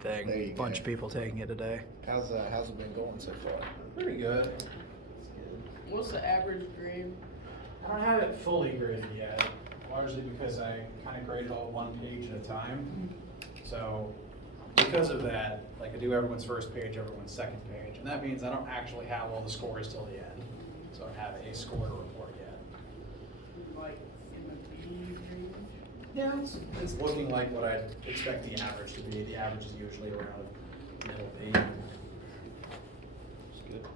thing. There you Bunch go. of people taking it today. How's it been going so far? Pretty good. That's good. What's the average grade? I don't have it fully graded yet, largely because I kind of grade it all one page at a time. So because of that, like I do everyone's first page, everyone's second page, and that means I don't actually have all the scores till the end. So I don't have a score to report yet. Like in the B range? Yeah, it's looking like what I'd expect the average to be. The average is usually around middle B. That's good.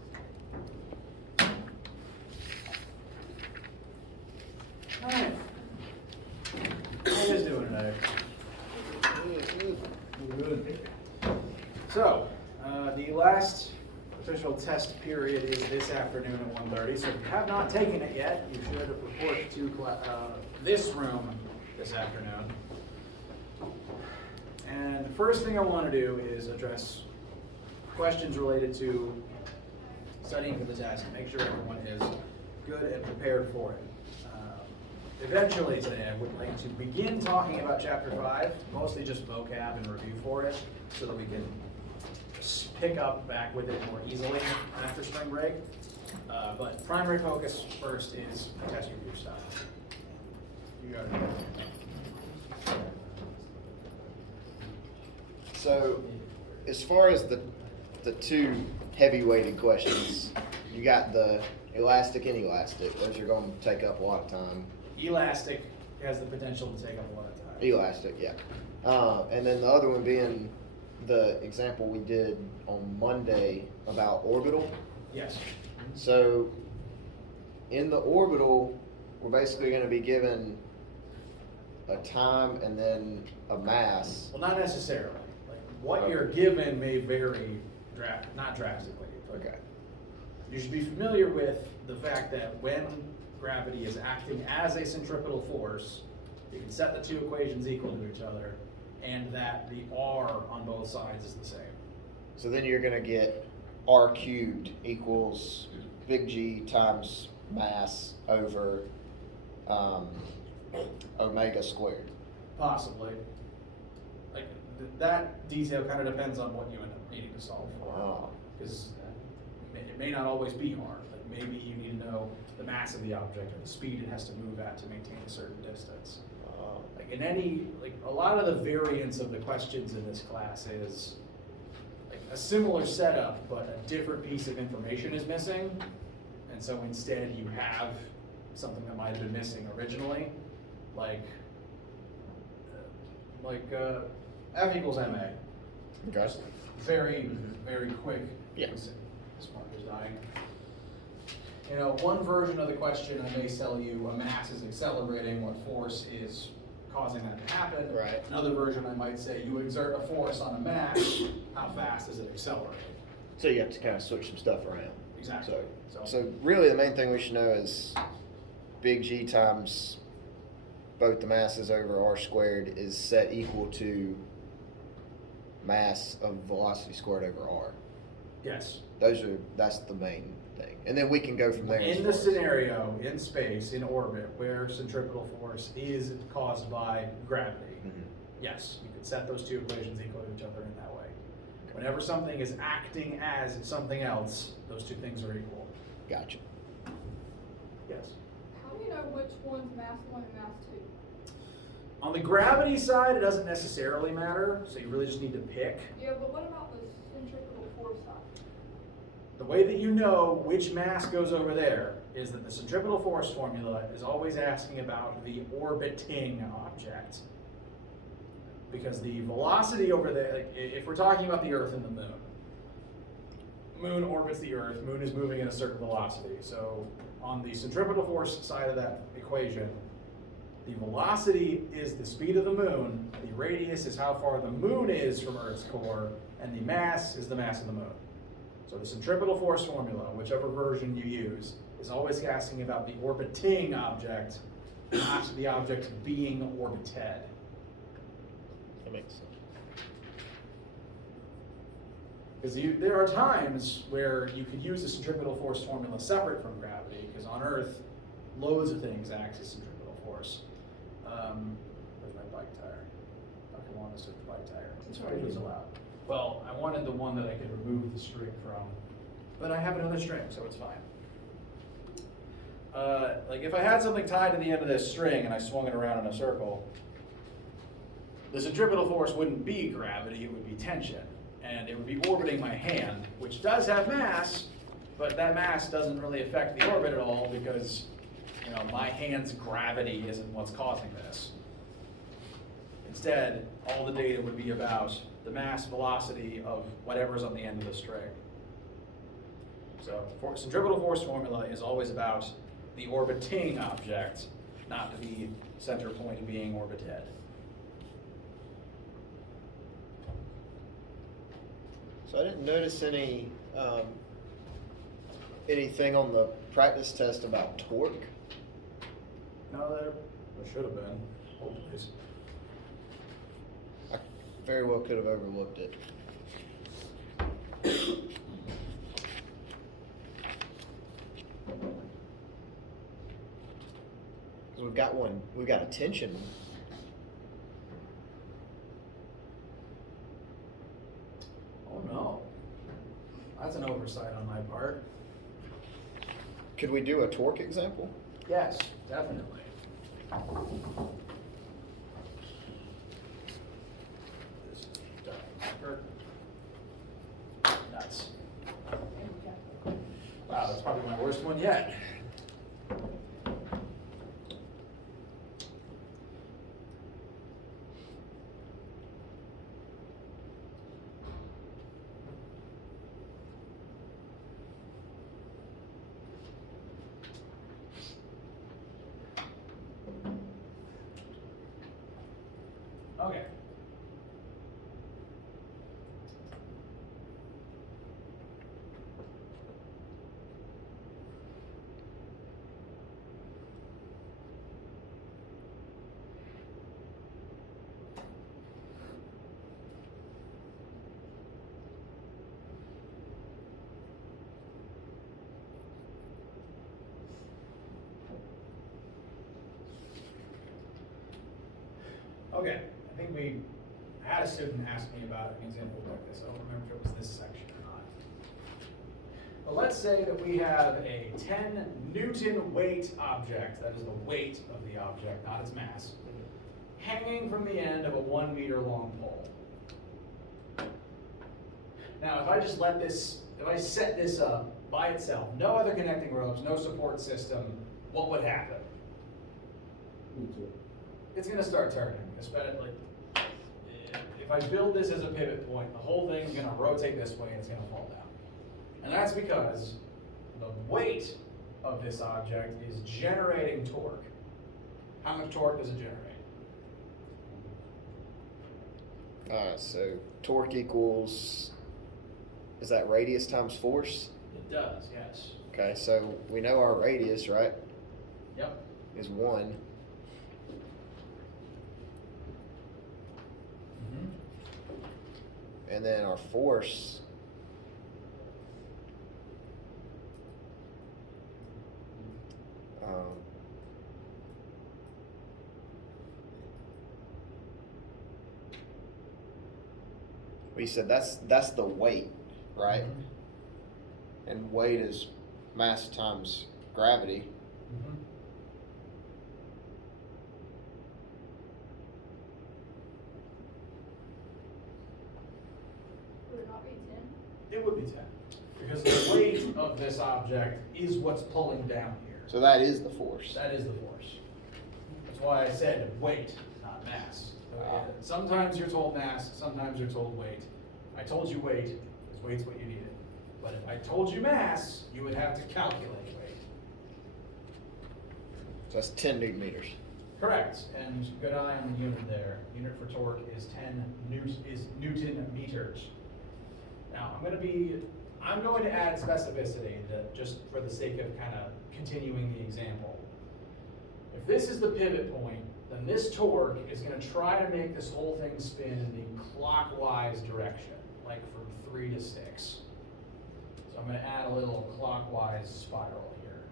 Alright. How you guys doing today? Good. So, the last official test period is this afternoon at 1:30. So if you have not taken it yet, you should report to this room this afternoon. And the first thing I want to do is address questions related to studying for the test and make sure everyone is good and prepared for it. Eventually today, I would like to begin talking about Chapter 5, mostly just vocab and review for it, so that we can pick up back with it more easily after spring break. But primary focus first is test review stuff. You got it. So, as far as the two heavy-weighted questions, you got the elastic and elastic. Those are going to take up a lot of time. Elastic has the potential to take up a lot of time. Elastic, yeah. And then the other one being the example we did on Monday about orbital. Yes. So, in the orbital, we're basically going to be given a time and then a mass. Well, not necessarily. Like what you're given may vary, not drastically. But Okay. you should be familiar with the fact that when gravity is acting as a centripetal force, you can set the two equations equal to each other, and that the R on both sides is the same. So then you're going to get R cubed equals big G times mass over omega squared. Possibly. Like that detail kind of depends on what you end up needing to solve for. Oh. Because it may not always be hard. Like maybe you need to know the mass of the object or the speed it has to move at to maintain a certain distance. Like in a lot of the variance of the questions in this class is like a similar setup, but a different piece of information is missing. And so instead you have something that might have been missing originally, like F equals ma. Okay. Very, very quick. Yeah. This marker's dying. You know, one version of the question I may tell you a mass is accelerating, what force is causing that to happen. Right. Another version I might say you exert a force on a mass, how fast is it accelerating? So you have to kind of switch some stuff around. Exactly. So really the main thing we should know is big G times both the masses over R squared is set equal to mass of velocity squared over R. Yes. That's the main thing. And then we can go from there. In the scenario, in space, in orbit, where centripetal force is caused by gravity, yes, you could set those two equations equal to each other in that way. Whenever something is acting as something else, those two things are equal. Gotcha. Yes. How do you know which one's mass 1 and mass 2? On the gravity side, it doesn't necessarily matter, so you really just need to pick. Yeah, but what about the centripetal force side? The way that you know which mass goes over there is that the centripetal force formula is always asking about the orbiting object. Because the velocity over there, like if we're talking about the Earth and the Moon orbits the Earth, Moon is moving at a certain velocity. So on the centripetal force side of that equation, the velocity is the speed of the Moon, the radius is how far the Moon is from Earth's core, and the mass is the mass of the Moon. So the centripetal force formula, whichever version you use, is always asking about the orbiting object, not the object being orbited. That makes sense. Because there are times where you could use the centripetal force formula separate from gravity, because on Earth, loads of things act as centripetal force. Where's my bike tire? Dr. Wanda took the bike tire. It's what is allowed. Well, I wanted the one that I could remove the string from, but I have another string, so it's fine. Like if I had something tied to the end of this string and I swung it around in a circle, the centripetal force wouldn't be gravity, it would be tension. And it would be orbiting my hand, which does have mass, but that mass doesn't really affect the orbit at all because, you know, my hand's gravity isn't what's causing this. Instead, all the data would be about the mass velocity of whatever's on the end of the string. So, centripetal force formula is always about the orbiting object, not the center point being orbited. So I didn't notice anything on the practice test about torque. No, there should have been. Hold please. I very well could have overlooked it. Because we've got a tension. Oh no. That's an oversight on my part. Could we do a torque example? Yes, definitely. This is nuts. Wow, that's probably my worst one yet. Okay. Okay, I think we had a student ask me about an example like this. I don't remember if it was this section or not. But let's say that we have a 10 Newton weight object, that is the weight of the object, not its mass, hanging from the end of a 1 meter long pole. Now, if I just if I set this up by itself, no other connecting ropes, no support system, what would happen? It's going to start turning, especially if I build this as a pivot point, the whole thing's going to rotate this way and it's going to fall down. And that's because the weight of this object is generating torque. How much torque does it generate? So torque equals, is that radius times force? It does, yes. Okay, so we know our radius, right, Yep. is 1. And then our force we said that's the weight, right? Mhm. And weight is mass times gravity. Mhm. Would it not be 10? It would be 10. Because the weight of this object is what's pulling down here. So that is the force. That is the force. That's why I said weight, not mass. Ah. Sometimes you're told mass, sometimes you're told weight. I told you weight, because weight's what you needed. But if I told you mass, you would have to calculate weight. So that's 10 Newton meters. Correct, and good eye on the unit there. Unit for torque is Newton meters. Now, I'm going to add specificity just for the sake of kind of continuing the example. If this is the pivot point, then this torque is going to try to make this whole thing spin in the clockwise direction, like from 3 to 6. So I'm going to add a little clockwise spiral here.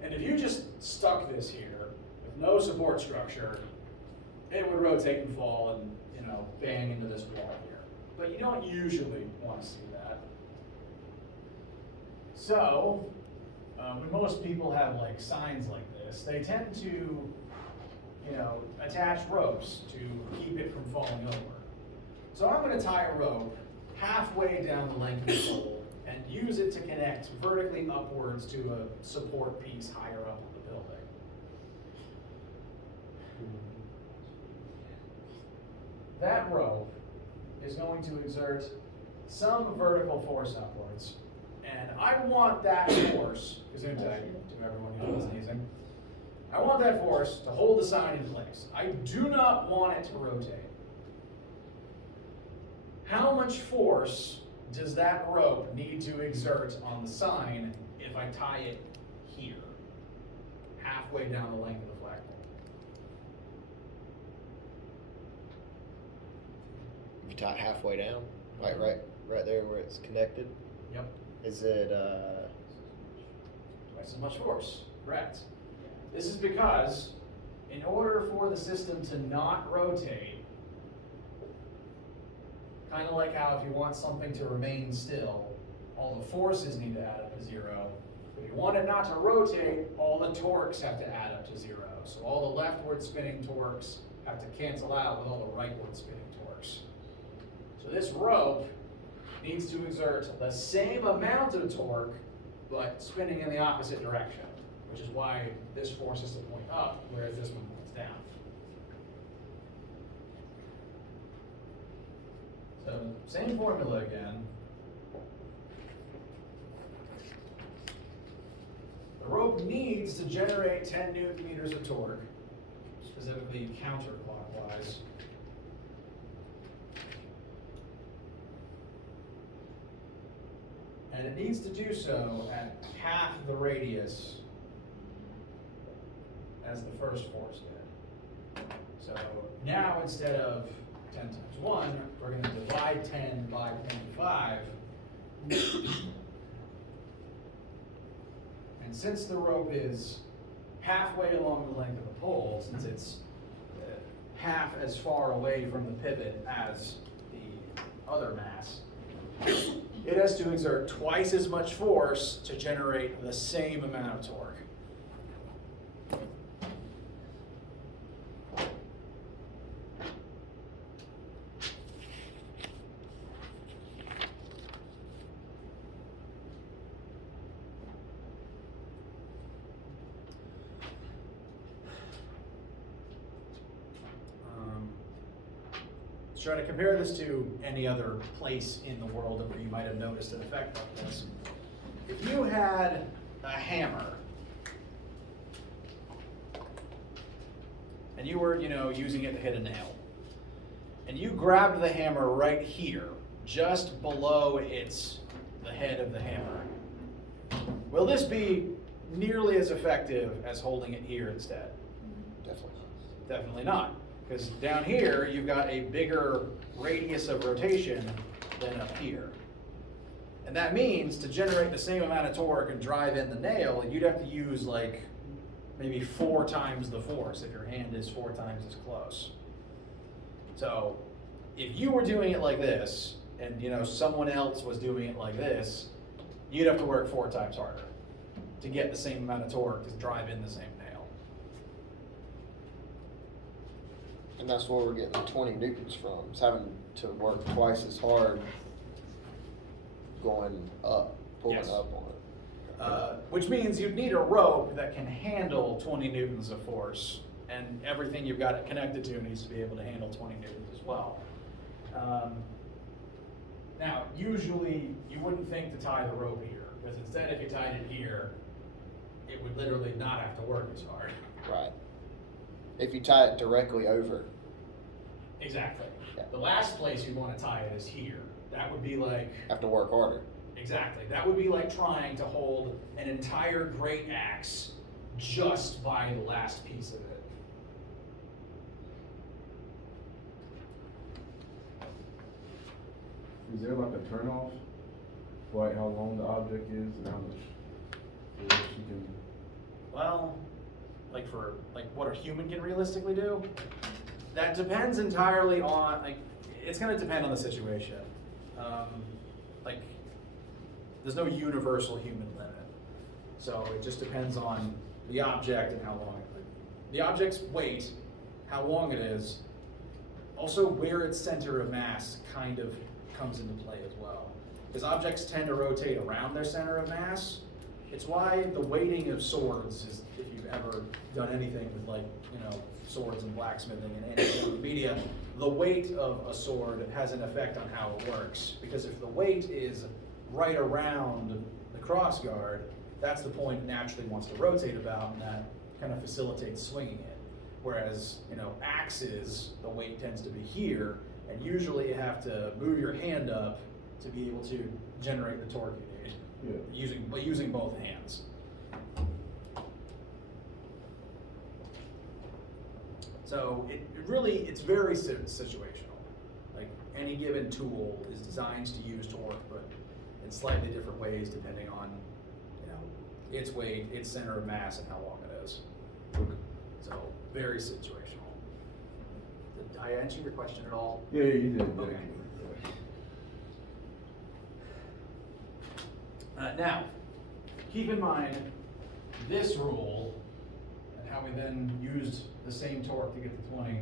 And if you just stuck this here with no support structure, it would rotate and fall, and bang into this wall here. But you don't usually want to see that. So, when most people have like signs like this, they tend to, attach ropes to keep it from falling over. So I'm going to tie a rope halfway down the length of the pole and use it to connect vertically upwards to a support piece higher up on the building. That rope is going to exert some vertical force upwards, and I want that force, to everyone who's sneezing, I want that force to hold the sign in place. I do not want it to rotate. How much force does that rope need to exert on the sign if I tie it here, halfway down the length of the flagpole? If you tie it halfway down, like right there where it's connected, Yep. is it, Twice as much force, correct. This is because in order for the system to not rotate, kind of like how if you want something to remain still, all the forces need to add up to 0. If you want it not to rotate, all the torques have to add up to 0. So all the leftward spinning torques have to cancel out with all the rightward spinning torques. So this rope needs to exert the same amount of torque, but spinning in the opposite direction, which is why this force is to point up, whereas this one points down. So same formula again. The rope needs to generate 10 Newton meters of torque, specifically counterclockwise. And it needs to do so at half the radius as the first force did. So now instead of 10 times 1, we're going to divide 10 by 0.5. And since the rope is halfway along the length of the pole, since it's half as far away from the pivot as the other mass, it has to exert twice as much force to generate the same amount of torque. Let's try to compare this to any other place in the world where you might have noticed an effect like this. If you had a hammer and you were, using it to hit a nail, and you grabbed the hammer right here, just below the head of the hammer, will this be nearly as effective as holding it here instead? definitely. Definitely not. Because down here, you've got a bigger radius of rotation than up here. And that means to generate the same amount of torque and drive in the nail, you'd have to use like maybe 4 times the force if your hand is 4 times as close. So if you were doing it like this, and someone else was doing it like this, you'd have to work 4 times harder to get the same amount of torque to drive in the same nail. And that's where we're getting the 20 newtons from. It's having to work twice as hard going up, pulling Yes. up on it. Which means you'd need a rope that can handle 20 newtons of force, and everything you've got it connected to needs to be able to handle 20 newtons as well. Now, usually you wouldn't think to tie the rope here, because instead if you tied it here, it would literally not have to work as hard. Right. If you tie it directly over. Exactly. Yeah. The last place you want to tie it is here. That would be like, Have to work harder. exactly, that would be like trying to hold an entire great axe just by the last piece of it. Is there like a turnoff for like how long the object is and how much force you can? Well, like what a human can realistically do? That depends entirely on, like, it's gonna depend on the situation. Like, there's no universal human limit. So it just depends on the object and how long the object's weight, how long it is, also where its center of mass kind of comes into play as well. Because objects tend to rotate around their center of mass. It's why the weighting of swords is, if you've ever done anything with, like, swords and blacksmithing and any kind of media, the weight of a sword has an effect on how it works. Because if the weight is right around the crossguard, that's the point it naturally wants to rotate about, and that kind of facilitates swinging it. Whereas, axes, the weight tends to be here, and usually you have to move your hand up to be able to generate the torque you need, using both hands. So it's very situational. Like, any given tool is designed to use torque, but in slightly different ways depending on, its weight, its center of mass, and how long it is. So, very situational. Did I answer your question at all? Yeah, you did. Okay. Now, keep in mind this rule and how we then used the same torque to get to 20.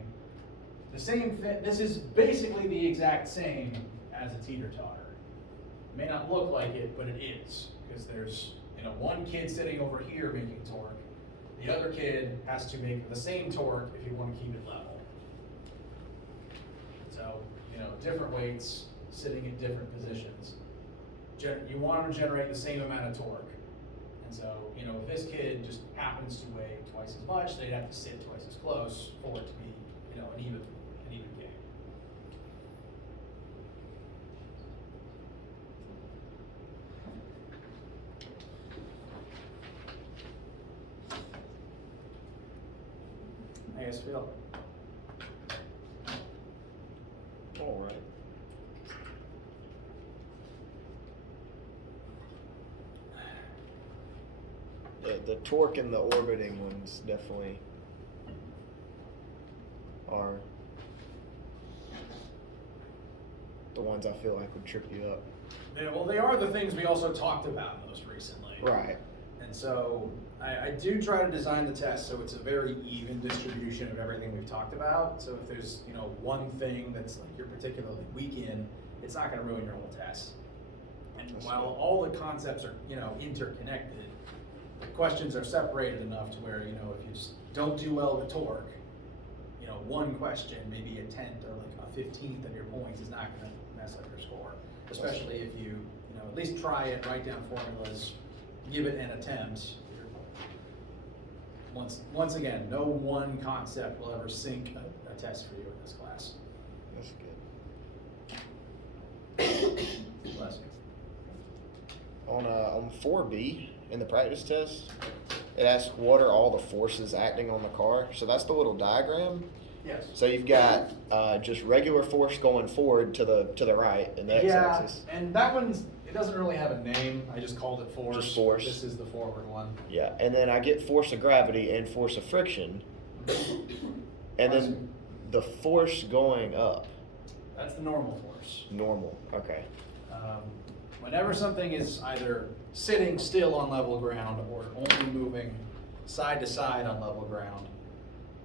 This is basically the exact same as a teeter-totter. It may not look like it, but it is, because there's one kid sitting over here making torque. The other kid has to make the same torque if you want to keep it level. So, different weights sitting in different positions. You want them to generate the same amount of torque. And so, if this kid just happens to weigh twice as much, they'd have to sit twice as close for it to be, an even game. How you guys feel? All right. The torque and the orbiting ones definitely are the ones I feel like would trip you up. Yeah, well, they are the things we also talked about most recently. Right. And so I do try to design the test so it's a very even distribution of everything we've talked about. So if there's one thing that's like you're particularly weak in, it's not going to ruin your whole test. And while all the concepts are interconnected, the questions are separated enough to where if you just don't do well with torque, one question, maybe a tenth or like a 15th of your points is not going to mess up your score. Especially if you at least try it, write down formulas, give it an attempt. Once again, no one concept will ever sink a test for you in this class. That's good. Bless you. On 4B in the practice test, it asks what are all the forces acting on the car. So that's the little diagram. Yes. So you've got just regular force going forward to the right in the x-axis. And that one's, it doesn't really have a name. I just called it force. Just force. This is the forward one. Yeah, and then I get force of gravity and force of friction. And then the force going up. That's the normal force. Normal, okay. Whenever something is either sitting still on level ground or only moving side to side on level ground,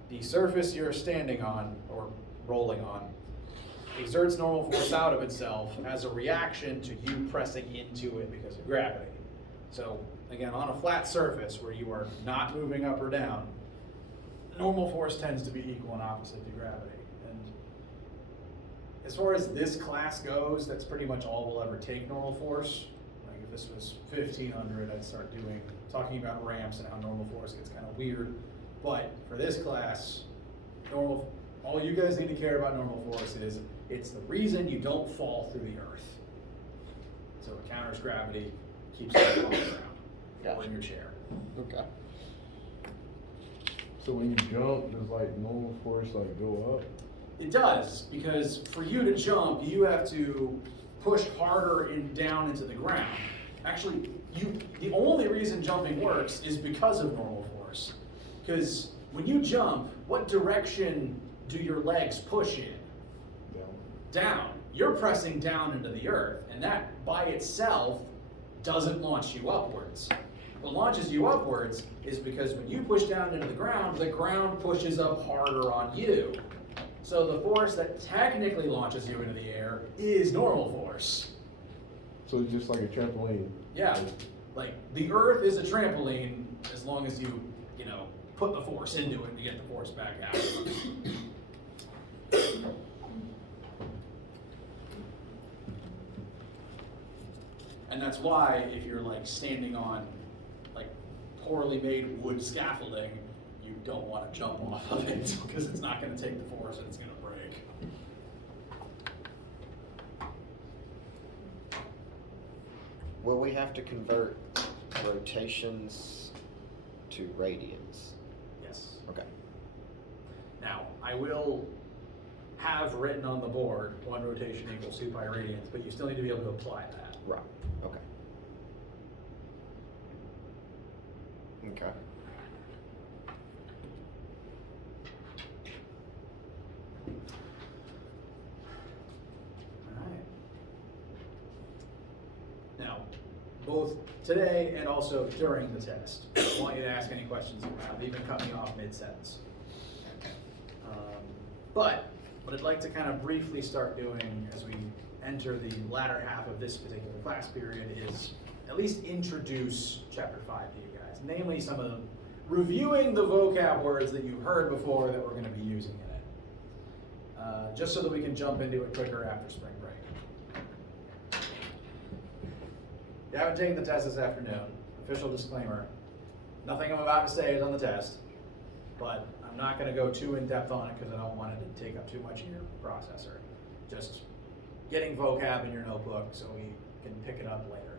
the surface you're standing on or rolling on exerts normal force out of itself as a reaction to you pressing into it because of gravity. So again, on a flat surface where you are not moving up or down, normal force tends to be equal and opposite to gravity. And as far as this class goes, that's pretty much all we'll ever take normal force. Like if this was 1500, I'd start talking about ramps and how normal force gets kind of weird. But for this class, all you guys need to care about normal force is it's the reason you don't fall through the earth. So it counters gravity, keeps you on the ground or in your chair. Okay. So when you jump, does like normal force like go up? It does, because for you to jump, you have to push harder down into the ground. Actually, the only reason jumping works is because of normal force. Because when you jump, what direction do your legs push in? Down. You're pressing down into the earth, and that by itself doesn't launch you upwards. What launches you upwards is because when you push down into the ground pushes up harder on you. So the force that technically launches you into the air is normal force. So it's just like a trampoline. Yeah, like the earth is a trampoline as long as you put the force into it and you get the force back out. And that's why if you're like standing on like poorly made wood scaffolding, you don't want to jump off of it because it's not going to take the force and it's going to break. Will we have to convert rotations to radians? Yes. Okay. Now, I will have written on the board 1 rotation equals 2 pi radians, but you still need to be able to apply that. Right. Okay. Okay. Alright. Now, both today and also during the test, I want you to ask any questions you have, even cut me off mid-sentence. But what I'd like to kind of briefly start doing as we enter the latter half of this particular class period is at least introduce Chapter 5 to you guys, namely some of them, reviewing the vocab words that you've heard before that we're going to be using in it, just so that we can jump into it quicker after spring break. You haven't taken the test this afternoon. Official disclaimer, nothing I'm about to say is on the test, but I'm not going to go too in-depth on it because I don't want it to take up too much of your processor. Just getting vocab in your notebook so we can pick it up later.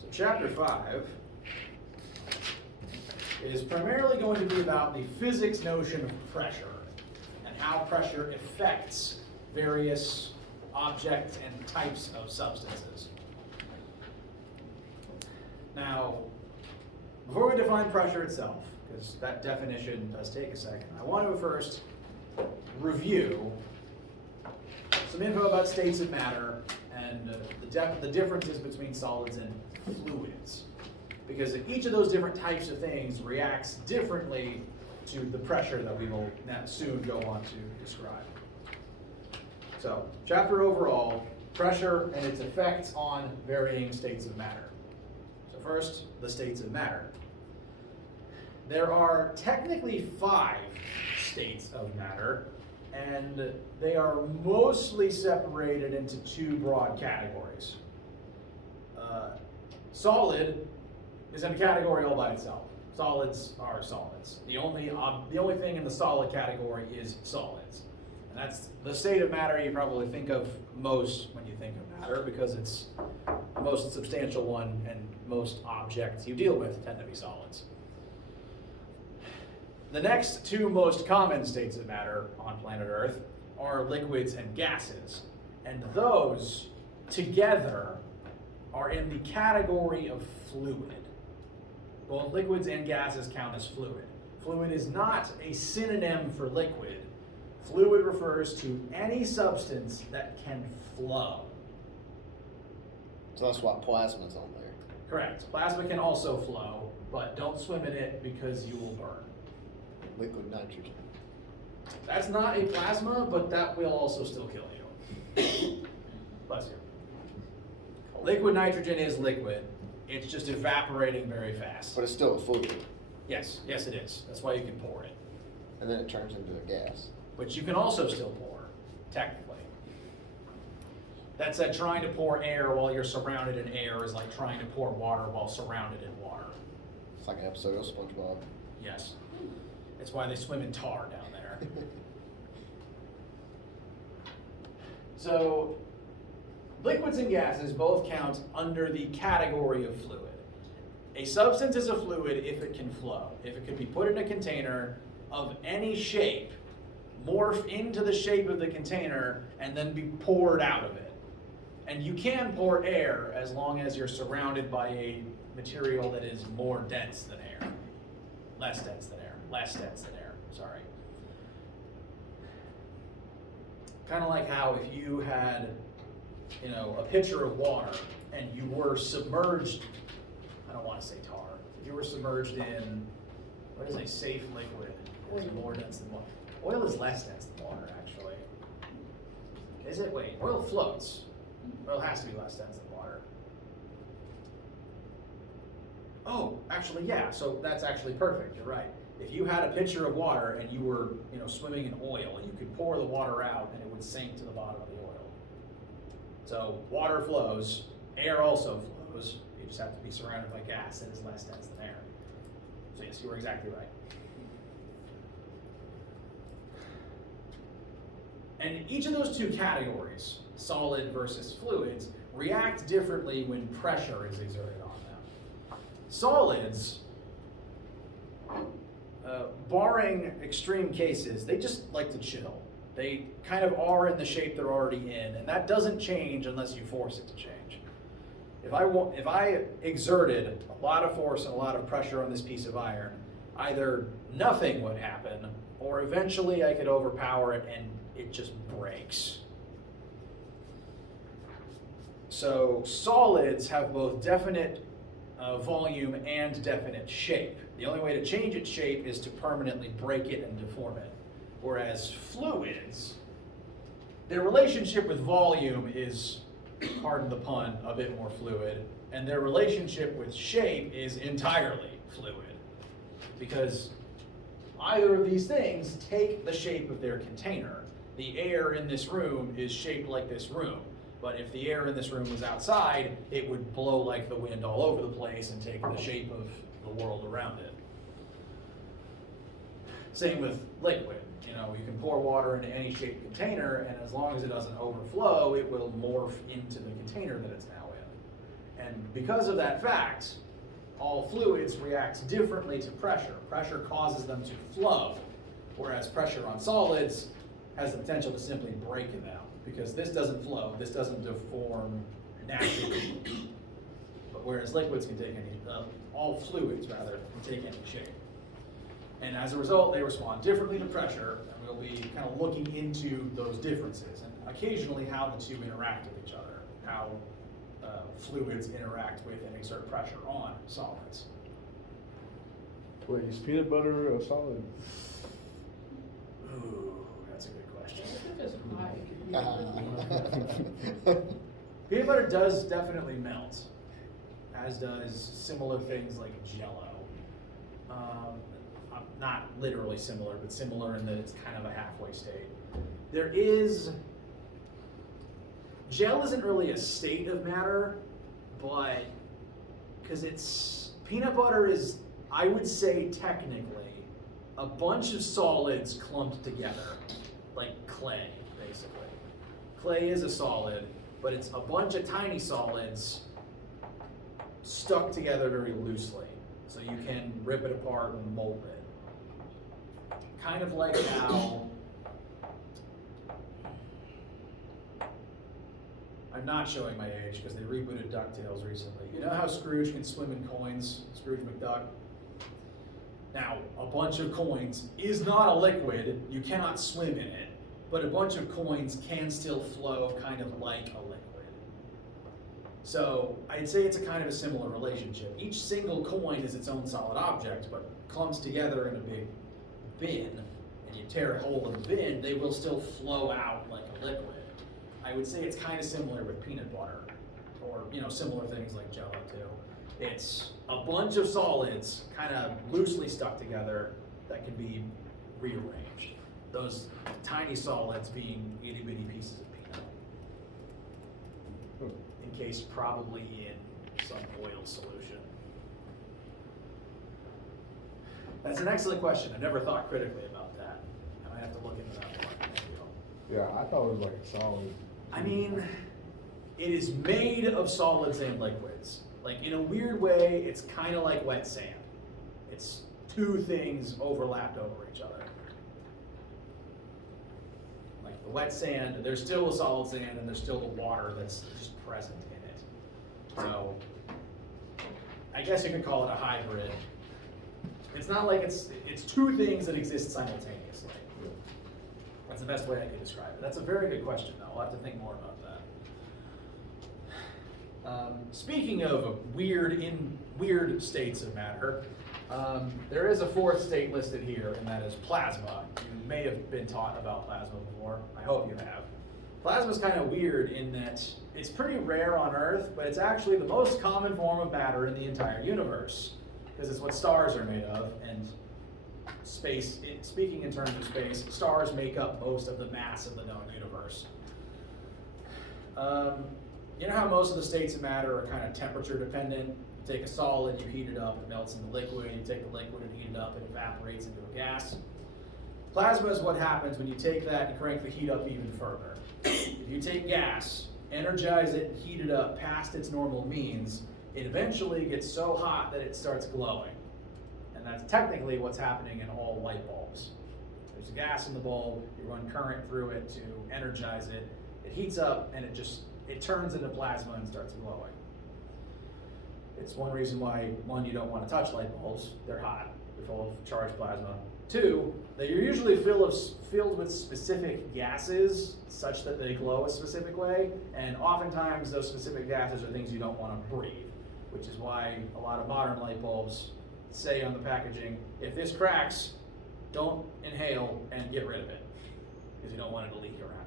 So Chapter 5 is primarily going to be about the physics notion of pressure and how pressure affects various objects and types of substances. Now, before we define pressure itself, because that definition does take a second, I want to first review some info about states of matter and the differences between solids and fluids. Because each of those different types of things reacts differently to the pressure that we will soon go on to describe. So, chapter overall, pressure and its effects on varying states of matter. So first, the states of matter. There are technically 5 states of matter, and they are mostly separated into 2 broad categories. Solid is in a category all by itself. Solids are solids. The only thing in the solid category is solids. And that's the state of matter you probably think of most when you think of matter, because it's the most substantial one, and most objects you deal with tend to be solids. The next 2 most common states of matter on planet Earth are liquids and gases. And those together are in the category of fluid. Both liquids and gases count as fluid. Fluid is not a synonym for liquid. Fluid refers to any substance that can flow. So that's why plasma's on there. Correct. Plasma can also flow, but don't swim in it because you will burn. Liquid nitrogen. That's not a plasma, but that will also still kill you. Bless you. Liquid nitrogen is liquid. It's just evaporating very fast. But it's still a fluid. Yes, yes it is. That's why you can pour it. And then it turns into a gas. But you can also still pour, technically. That said, trying to pour air while you're surrounded in air is like trying to pour water while surrounded in water. It's like an episode of SpongeBob. Yes. It's why they swim in tar down there. So, liquids and gases both count under the category of fluid. A substance is a fluid if it can flow. If it can be put in a container of any shape, morph into the shape of the container, and then be poured out of it. And you can pour air as long as you're surrounded by a material that is more dense than air. Less dense than air. Less dense than air, sorry. Kind of like how if you had, you know, a pitcher of water and you were submerged, I don't want to say tar, if you were submerged in, what is a safe liquid? It's more dense than water. Oil is less dense than water, actually. Is it? Wait, oil floats. Oil has to be less dense than water. Oh, actually, yeah, so that's actually perfect, you're right. If you had a pitcher of water and you were, you know, swimming in oil, you could pour the water out and it would sink to the bottom of the oil. So water flows, air also flows, you just have to be surrounded by gas that is less dense than air. So yes, you were exactly right. And each of those two categories, solid versus fluids, react differently when pressure is exerted on them. Solids, barring extreme cases, they just like to chill. They kind of are in the shape they're already in, and that doesn't change unless you force it to change. If I exerted a lot of force and a lot of pressure on this piece of iron, either nothing would happen, or eventually I could overpower it and it just breaks. So solids have both definite volume and definite shape. The only way to change its shape is to permanently break it and deform it. Whereas fluids, their relationship with volume is, pardon the pun, a bit more fluid, and their relationship with shape is entirely fluid. Because either of these things take the shape of their container. The air in this room is shaped like this room, but if the air in this room was outside, it would blow like the wind all over the place and take the shape of the world around it. Same with liquid. You know, you can pour water into any shaped container, and as long as it doesn't overflow, it will morph into the container that it's now in. And because of that fact, all fluids react differently to pressure. Pressure causes them to flow, whereas pressure on solids has the potential to simply break them, because this doesn't flow, this doesn't deform naturally. But whereas liquids can take any, all fluids rather, can take any shape. And as a result, they respond differently to pressure, and we'll be kind of looking into those differences, and occasionally how the two interact with each other, how fluids interact with and exert pressure on solids. Wait, is peanut butter a solid? Ooh, that's a good question. It's high. Peanut butter does definitely melt, as does similar things like Jell-O. Not literally similar, but similar in that it's kind of a halfway state. There is, gel isn't really a state of matter, but, because peanut butter is, I would say technically, a bunch of solids clumped together, like clay, basically. Clay is a solid, but it's a bunch of tiny solids stuck together very loosely, so you can rip it apart and mold it. Kind of like how, I'm not showing my age because they rebooted DuckTales recently. You know how Scrooge can swim in coins, Scrooge McDuck? Now, a bunch of coins is not a liquid, you cannot swim in it, but a bunch of coins can still flow kind of like a liquid. So I'd say it's a kind of a similar relationship. Each single coin is its own solid object, but clumps together in a big bin, and you tear a hole in the bin, they will still flow out like a liquid. I would say it's kind of similar with peanut butter, or similar things like Jell-O too. It's a bunch of solids kind of loosely stuck together that can be rearranged. Those tiny solids being itty bitty pieces of peanut, encased probably in some oil solution. That's an excellent question. I never thought critically about that. I might have to look into that more. Yeah, I thought it was like a solid. I mean, it is made of solids and liquids. Like, in a weird way, it's kind of like wet sand. It's two things overlapped over each other. Like the wet sand, there's still a solid sand and there's still the water that's just present in it. So, I guess you could call it a hybrid. It's not like it's two things that exist simultaneously. That's the best way I can describe it. That's a very good question, though. I'll have to think more about that. Speaking of weird states of matter, there is a fourth state listed here, and that is plasma. You may have been taught about plasma before. I hope you have. Plasma is kind of weird in that it's pretty rare on Earth, but it's actually the most common form of matter in the entire universe, because it's what stars are made of, and space, speaking in terms of space, stars make up most of the mass of the known universe. You know how most of the states of matter are kind of temperature dependent? You take a solid, you heat it up, it melts into liquid. You take the liquid and heat it up, it evaporates into a gas. Plasma is what happens when you take that and crank the heat up even further. If you take gas, energize it, and heat it up past its normal means, it eventually gets so hot that it starts glowing. And that's technically what's happening in all light bulbs. There's gas in the bulb, you run current through it to energize it, it heats up, and it turns into plasma and starts glowing. It's one reason why, one, you don't want to touch light bulbs. They're hot, they're full of charged plasma. Two, they are usually filled with specific gases such that they glow a specific way, and oftentimes those specific gases are things you don't want to breathe, which is why a lot of modern light bulbs say on the packaging, if this cracks, don't inhale and get rid of it, because you don't want it to leak around you.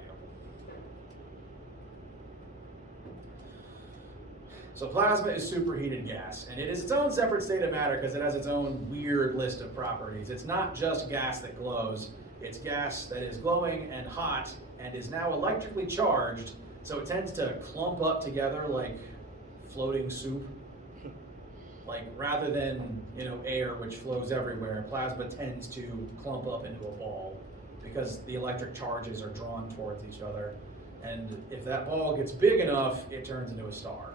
So plasma is superheated gas, and it is its own separate state of matter because it has its own weird list of properties. It's not just gas that glows, it's gas that is glowing and hot and is now electrically charged, so it tends to clump up together like floating soup. Like rather than, air which flows everywhere, plasma tends to clump up into a ball because the electric charges are drawn towards each other. And if that ball gets big enough, it turns into a star.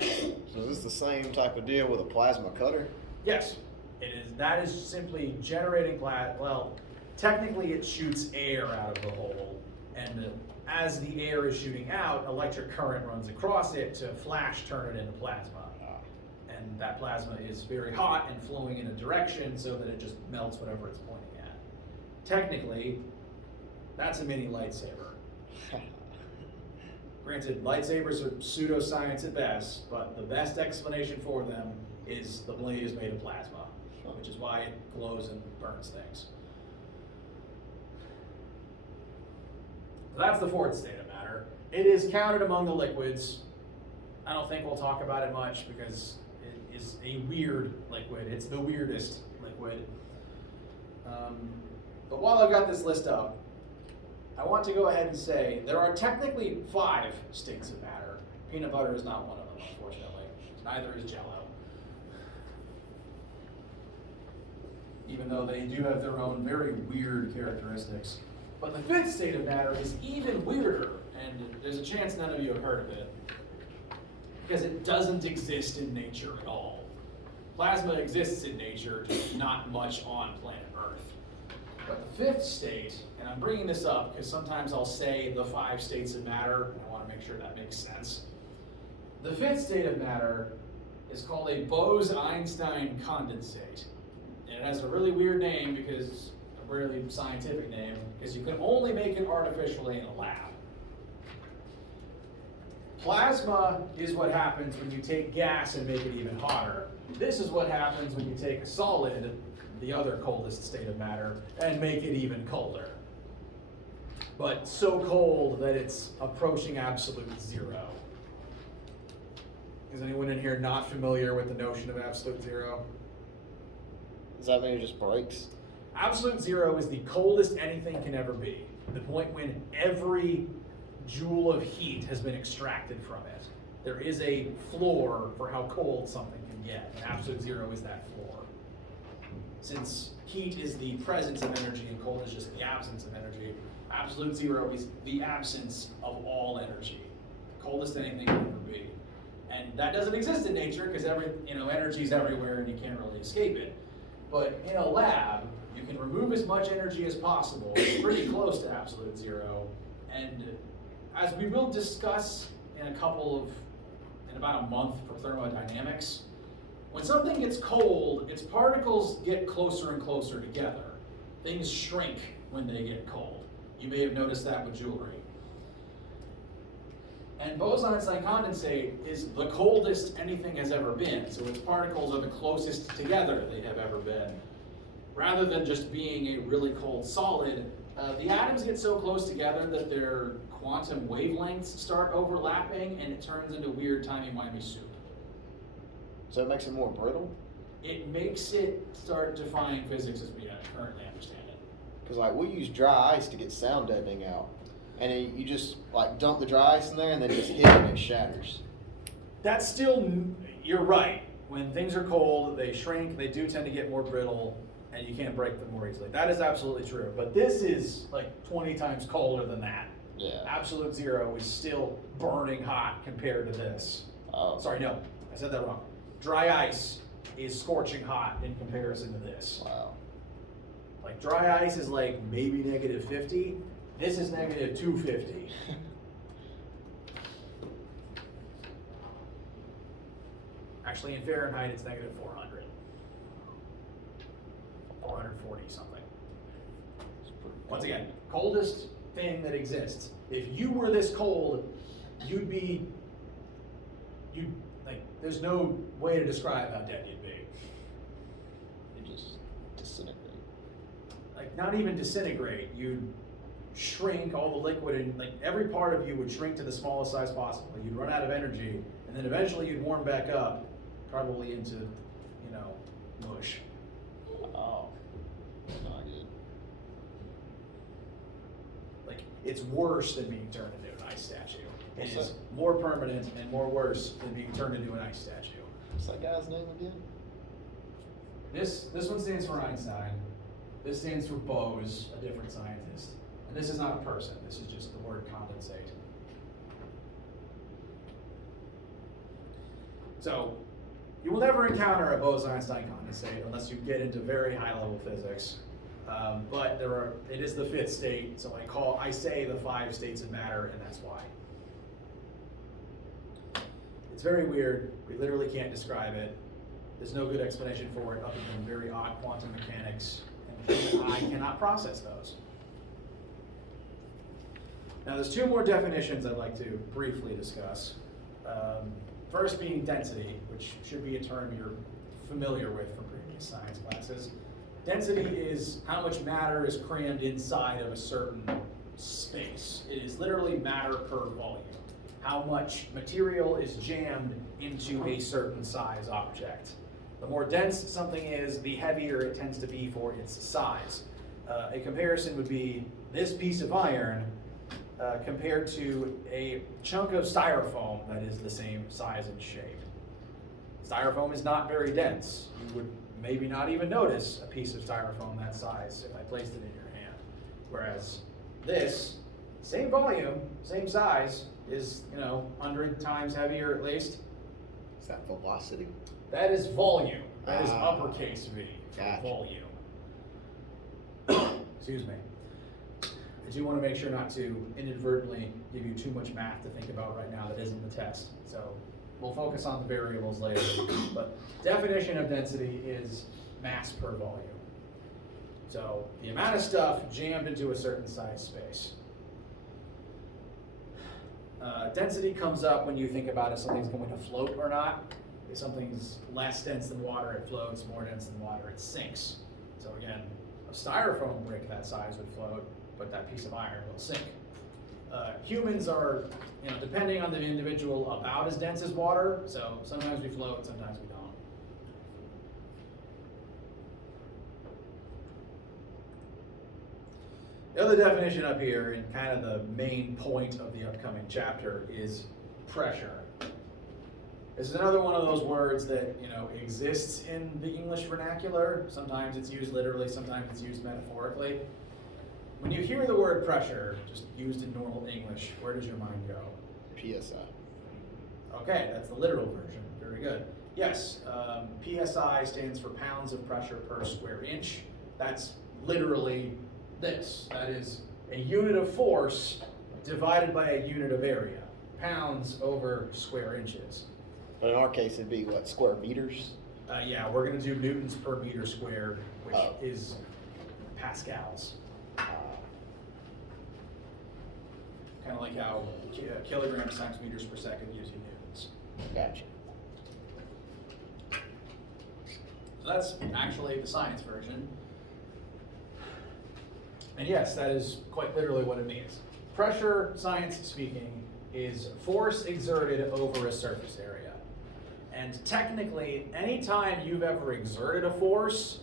So is this the same type of deal with a plasma cutter? Yes, it is. That is simply generating well, technically it shoots air out of the hole, and as the air is shooting out, electric current runs across it to flash turn it into plasma. And that plasma is very hot and flowing in a direction so that it just melts whatever it's pointing at. Technically, that's a mini lightsaber. Granted, lightsabers are pseudoscience at best, but the best explanation for them is the blade is made of plasma, which is why it glows and burns things. So that's the fourth state of matter. It is counted among the liquids. I don't think we'll talk about it much because it is a weird liquid. It's the weirdest liquid. But while I've got this list up, I want to go ahead and say there are technically 5 states of matter. Peanut butter is not one of them, unfortunately. Neither is Jell-O. Even though they do have their own very weird characteristics. But the 5th state of matter is even weirder, and there's a chance none of you have heard of it, because it doesn't exist in nature at all. Plasma exists in nature, just not much on planet Earth. But the 5th state, and I'm bringing this up because sometimes I'll say the 5 states of matter, and I want to make sure that makes sense. The 5th state of matter is called a Bose-Einstein condensate. And it has a really weird name because, a really scientific name, because you can only make it artificially in a lab. Plasma is what happens when you take gas and make it even hotter. This is what happens when you take a solid, the other coldest state of matter, and make it even colder. But so cold that it's approaching absolute zero. Is anyone in here not familiar with the notion of absolute zero? Does that mean it just breaks? Absolute zero is the coldest anything can ever be. The point when every joule of heat has been extracted from it. There is a floor for how cold something can get, and absolute zero is that floor. Since heat is the presence of energy and cold is just the absence of energy, absolute zero is the absence of all energy. The coldest anything can ever be. And that doesn't exist in nature because energy is everywhere and you can't really escape it. But in a lab, you can remove as much energy as possible, pretty close to absolute zero, and as we will discuss in in about a month for thermodynamics. When something gets cold, its particles get closer and closer together. Things shrink when they get cold. You may have noticed that with jewelry. And Bose-Einstein condensate is the coldest anything has ever been, so its particles are the closest together they have ever been. Rather than just being a really cold solid, the atoms get so close together that their quantum wavelengths start overlapping, and it turns into weird timey-wimey soup. So it makes it more brittle? It makes it start defying physics as we currently understand it. Because like we use dry ice to get sound deadening out. And you just like dump the dry ice in there and then just hit it and it shatters. That's still, you're right. When things are cold, they shrink, they do tend to get more brittle, and you can't break them more easily. That is absolutely true. But this is like 20 times colder than that. Yeah. Absolute zero is still burning hot compared to this. Oh. Sorry, no, I said that wrong. Dry ice is scorching hot in comparison to this. Wow. Like dry ice is like maybe negative 50. This is negative 250. Actually, in Fahrenheit, it's negative 400. 440 something. Once again, coldest thing that exists. If you were this cold, you'd like, there's no way to describe how dead you'd be. You just disintegrate. Like, not even disintegrate, you'd shrink all the liquid, and like every part of you would shrink to the smallest size possible. You'd run out of energy, and then eventually you'd warm back up, probably into, mush. Oh. Not good. Like, it's worse than being turned into an ice statue. It What's is that? more permanent and more worse than being turned into an ice statue. What's that guy's name again? This one stands for Einstein. This stands for Bose, a different scientist. And this is not a person, this is just the word condensate. So, you will never encounter a Bose-Einstein condensate unless you get into very high-level physics. But it is the fifth state, so I say the 5 states of matter, and that's why. It's very weird. We literally can't describe it. There's no good explanation for it other than very odd quantum mechanics, and the human eye cannot process those. Now, there's 2 more definitions I'd like to briefly discuss. First being density, which should be a term you're familiar with from previous science classes. Density is how much matter is crammed inside of a certain space. It is literally matter per volume. How much material is jammed into a certain size object. The more dense something is, the heavier it tends to be for its size. A comparison would be this piece of iron compared to a chunk of styrofoam that is the same size and shape. Styrofoam is not very dense. You would maybe not even notice a piece of styrofoam that size if I placed it in your hand. Whereas this, same volume, same size, is 100 times heavier at least. Is that velocity? That is volume. That is Ah. uppercase V for Gotcha. volume. Excuse me. I do want to make sure not to inadvertently give you too much math to think about right now that isn't the test. So we'll focus on the variables later. But definition of density is mass per volume. So the amount of stuff jammed into a certain size space. Density comes up when you think about if something's going to float or not. If something's less dense than water, it floats. More dense than water, it sinks. So again, a styrofoam brick that size would float, but that piece of iron will sink. Humans are, depending on the individual, about as dense as water. So sometimes we float, sometimes we don't. The other definition up here, and kind of the main point of the upcoming chapter, is pressure. This is another one of those words that exists in the English vernacular. Sometimes it's used literally, sometimes it's used metaphorically. When you hear the word pressure, just used in normal English, where does your mind go? PSI. Okay, that's the literal version. Very good. Yes, PSI stands for pounds of pressure per square inch. That's literally this. That is a unit of force divided by a unit of area. Pounds over square inches. But in our case, it'd be what, square meters? Yeah, we're gonna do newtons per meter squared, which Oh. is pascals. Kind of like how kilograms times meters per second gives you newtons. Gotcha. So that's actually the science version. And yes, that is quite literally what it means. Pressure, science speaking, is force exerted over a surface area. And technically, anytime you've ever exerted a force,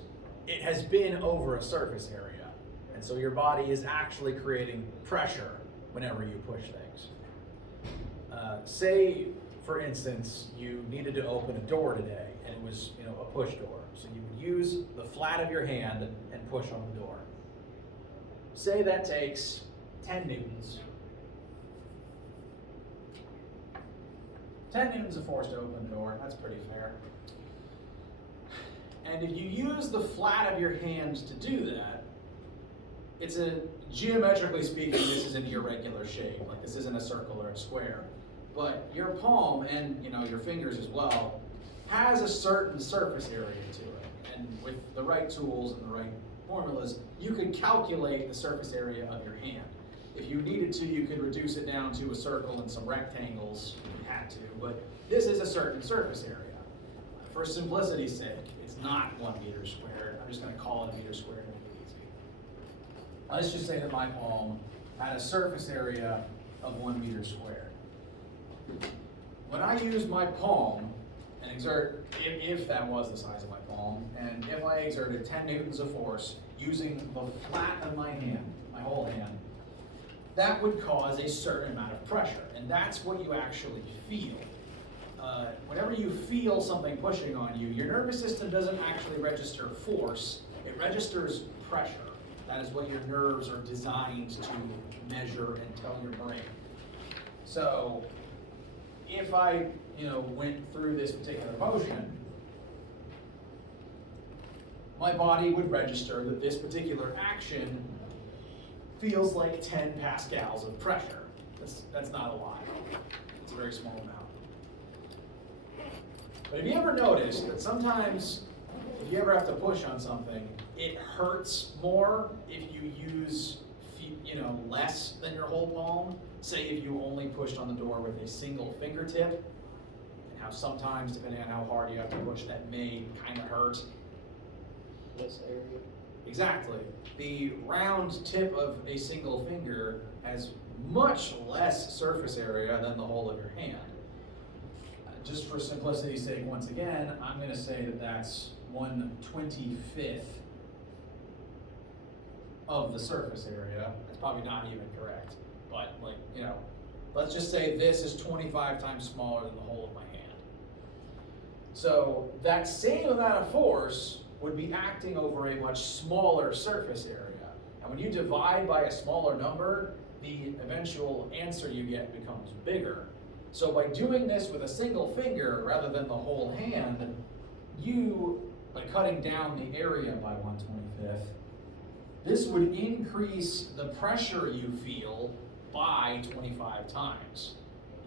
it has been over a surface area. And so your body is actually creating pressure whenever you push things. Say, for instance, you needed to open a door today, and it was, a push door. So you would use the flat of your hand and push on the door. Say that takes 10 newtons. 10 newtons of force to open the door, that's pretty fair. And if you use the flat of your hand to do that, it's geometrically speaking, this is an irregular shape. Like this isn't a circle or a square. But your palm and your fingers as well has a certain surface area to it. And with the right tools and the right formulas, you could calculate the surface area of your hand. If you needed to, you could reduce it down to a circle and some rectangles if you had to, but this is a certain surface area. For simplicity's sake, it's not 1 meter squared. I'm just going to call it a meter squared to make it easy. Let's just say that my palm had a surface area of 1 meter squared. When I use my palm and exert, if that was the size of my palm, and if I exerted 10 newtons of force using the flat of my hand, my whole hand, that would cause a certain amount of pressure, and that's what you actually feel. Whenever you feel something pushing on you, your nervous system doesn't actually register force, it registers pressure. That is what your nerves are designed to measure and tell your brain. So, if I, went through this particular motion, my body would register that this particular action feels like 10 pascals of pressure. That's not a lot. It's a very small amount. But have you ever noticed that sometimes if you ever have to push on something, it hurts more if you use less than your whole palm? Say if you only pushed on the door with a single fingertip, and how sometimes, depending on how hard you have to push, that may kind of hurt. This area? Exactly. The round tip of a single finger has much less surface area than the whole of your hand. Just for simplicity's sake, once again, I'm going to say that that's 1/25 of the surface area. That's probably not even correct, but let's just say this is 25 times smaller than the whole of my hand. So that same amount of force would be acting over a much smaller surface area. And when you divide by a smaller number, the eventual answer you get becomes bigger. So by doing this with a single finger rather than the whole hand, by cutting down the area by 1/25, this would increase the pressure you feel by 25 times.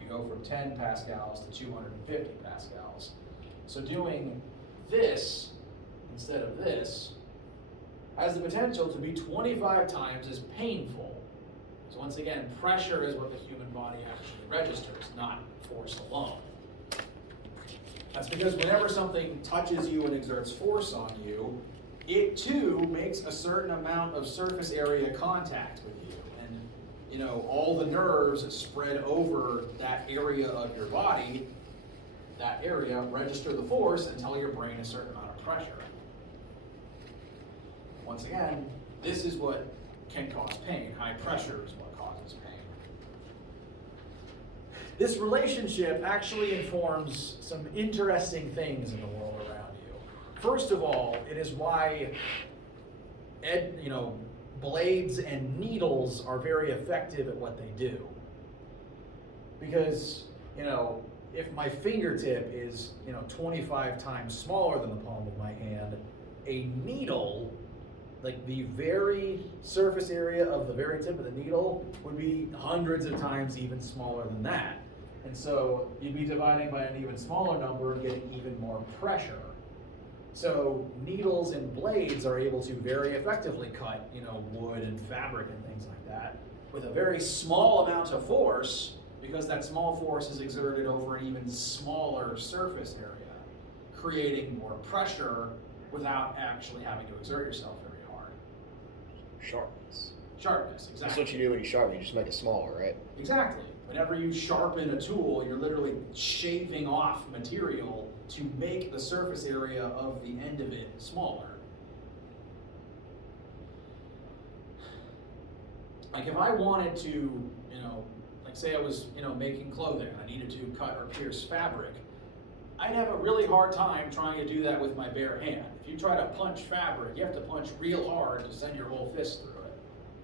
You go from 10 pascals to 250 pascals. So doing this instead of this has the potential to be 25 times as painful. So once again, pressure is what the human body actually registers, not force alone. That's because whenever something touches you and exerts force on you, it too makes a certain amount of surface area contact with you. And all the nerves spread over that area of your body, that area register the force and tell your brain a certain amount of pressure. Once again, this is what can cause pain. High pressure is what causes pain. This relationship actually informs some interesting things in the world around you. First of all, it is why blades and needles are very effective at what they do. Because, if my fingertip is, 25 times smaller than the palm of my hand, a needle, like the very surface area of the very tip of the needle, would be hundreds of times even smaller than that. And so you'd be dividing by an even smaller number and getting even more pressure. So needles and blades are able to very effectively cut, wood and fabric and things like that with a very small amount of force, because that small force is exerted over an even smaller surface area, creating more pressure without actually having to exert yourself very hard. Sharpness. Sharpness, That's exactly. what you do when you sharpen, you just make it smaller, right? Exactly. Whenever you sharpen a tool, you're literally shaving off material to make the surface area of the end of it smaller. Like if I wanted to, like say I was, making clothing and I needed to cut or pierce fabric, I'd have a really hard time trying to do that with my bare hand. If you try to punch fabric, you have to punch real hard to send your whole fist through it.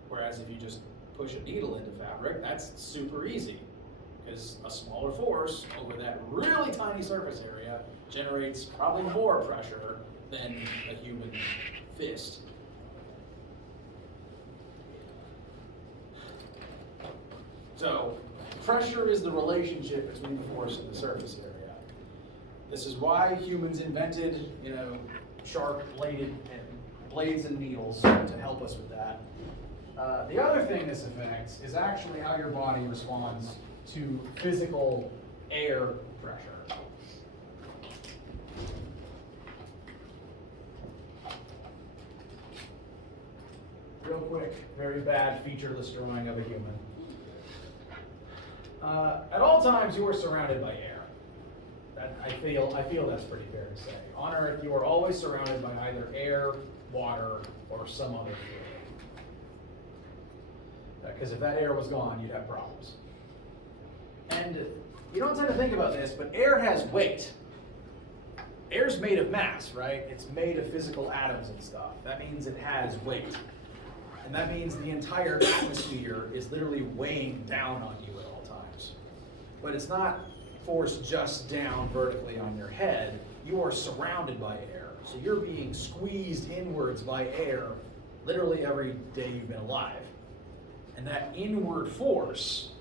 Whereas if you just push a needle into fabric, that's super easy, because a smaller force over that really tiny surface area generates probably more pressure than a human fist. So, pressure is the relationship between the force and the surface area. This is why humans invented, sharp blades and needles to help us with that. The other thing this affects is actually how your body responds to physical air pressure. Real quick, very bad featureless drawing of a human. At all times, you are surrounded by air. I feel that's pretty fair to say. On Earth, you are always surrounded by either air, water, or some other fluid. Because if that air was gone, you'd have problems. And you don't tend to think about this, but air has weight. Air's made of mass, right? It's made of physical atoms and stuff. That means it has weight. And that means the entire atmosphere is literally weighing down on you at all times. But it's not forced just down vertically on your head. You are surrounded by air. So you're being squeezed inwards by air literally every day you've been alive. And that inward force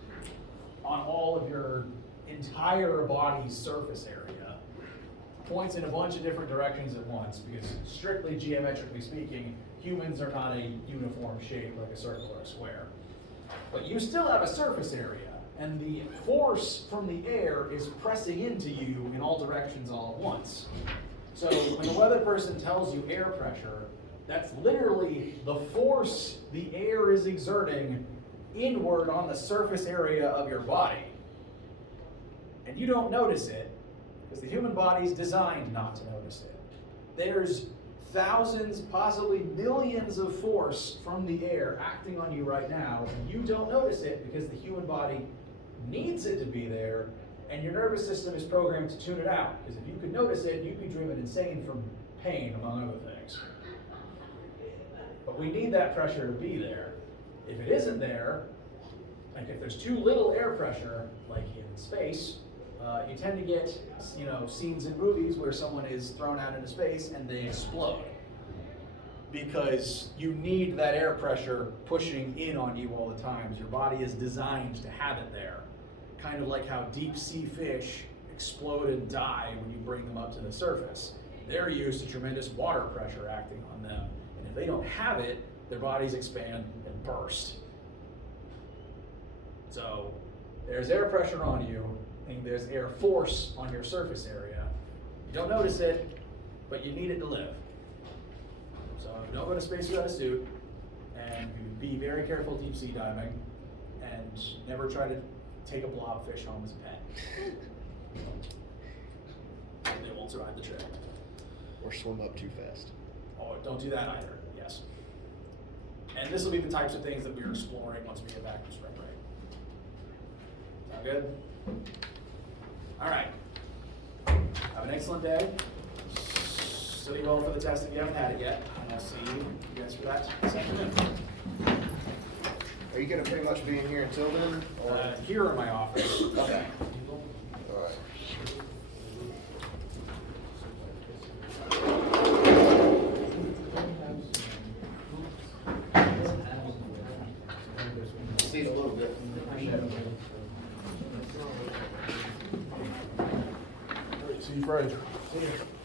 on all of your entire body's surface area points in a bunch of different directions at once, because strictly geometrically speaking, humans are not a uniform shape like a circle or a square. But you still have a surface area, and the force from the air is pressing into you in all directions all at once. So when the weather person tells you air pressure, that's literally the force the air is exerting inward on the surface area of your body. And you don't notice it, because the human body is designed not to notice it. There's thousands, possibly millions of force from the air acting on you right now, and you don't notice it because the human body needs it to be there, and your nervous system is programmed to tune it out. Because if you could notice it, you'd be driven insane from pain, among other things. But we need that pressure to be there. If it isn't there, like if there's too little air pressure, like in space, you tend to get, scenes in movies where someone is thrown out into space and they explode. Because you need that air pressure pushing in on you all the time. Your body is designed to have it there. Kind of like how deep sea fish explode and die when you bring them up to the surface. They're used to tremendous water pressure acting on them. And if they don't have it, their bodies expand and burst. So there's air pressure on you, and there's air force on your surface area. You don't notice it, but you need it to live. So don't go to space without a suit, and be very careful deep sea diving, and never try to take a blobfish home as a pet. They won't survive the trip. Or swim up too fast. Oh, don't do that either, yes. And this will be the types of things that we're exploring once we get back to spring break. Sound good? All right. Have an excellent day. Study well for the test if you haven't had it yet. And I'll see you guys for that this afternoon. Are you gonna pretty much be in here until then? Or? Here in my office. Okay. All right. See it a little bit. Alright. See ya.